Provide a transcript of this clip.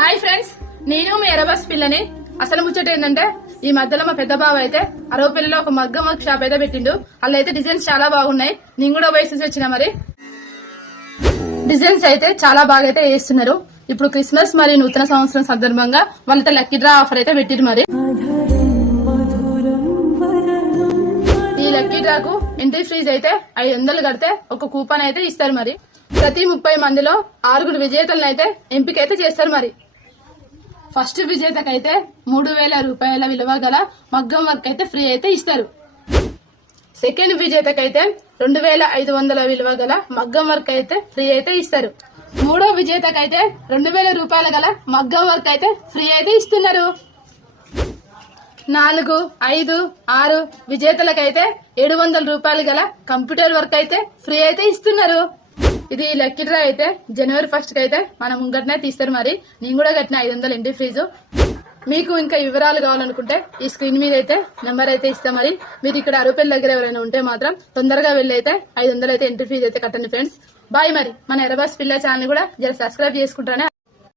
Hi friends, నేను మీ Erebus పిల్లని. అసలు ముచ్చట ఏంటంటే, ఈ మధ్యలో మా పెద్ద బావ అయితే అరవపల్లిలో ఒక మగ్గం వర్క్ షాప్ అయితే పెట్టిండు. అలా అయితే డిజైన్స్ చాలా బాగున్నాయి. నేను కూడా వేసేసి వచ్చిన. మరి డిజైన్స్ అయితే చాలా బాగా అయితే వేస్తున్నారు. ఇప్పుడు క్రిస్మస్ మరియు నూతన సంవత్సరం సందర్భంగా వాళ్ళతో లక్కీ డ్రా ఆఫర్ అయితే పెట్టిరు. మరి ఈ లక్కీ డ్రాకు ఎంట్రీ ఫీజ్ అయితే 500 కడితే ఒక కూపన్ అయితే ఇస్తారు. మరి ప్రతి 30 మందిలో 6 విజేతలను అయితే ఎంపిక అయితే చేస్తారు. మరి ఫస్ట్ విజేతకైతే 3000 రూపాయల విలువ గల మగ్గం వర్క్ అయితే ఫ్రీ అయితే ఇస్తారు. సెకండ్ విజేతకైతే 2500 విలువ గల మగ్గం వర్క్ అయితే ఫ్రీ అయితే ఇస్తారు. మూడో విజేతకైతే 2000 రూపాయల గల మగ్గం వర్క్ అయితే ఫ్రీ అయితే ఇస్తున్నారు. 4, 5, 6 విజేతలకైతే 700 రూపాయలు గల కంప్యూటర్ వర్క్ అయితే ఫ్రీ అయితే ఇస్తున్నారు. ఇది లక్కీ డ్రా అయితే జనవరి 1 కి అయితే మనం ముంగటనే తీస్తారు. మరి నేను కూడా కట్టిన 500 ఎంట్రీ ఫీజు. మీకు ఇంకా వివరాలు కావాలనుకుంటే ఈ స్క్రీన్ మీద అయితే నెంబర్ అయితే ఇస్తాం. మరి మీరు ఇక్కడ అరవపల్లి దగ్గర ఎవరైనా ఉంటే మాత్రం తొందరగా వెళ్ళి అయితే 500 అయితే ఎంట్రీ ఫీజు అయితే కట్టండి ఫ్రెండ్స్. బాయ్. మరి మన ఎరబాస్ పిల్ల ఛానల్ కూడా జర సబ్స్క్రైబ్ చేసుకుంటానే.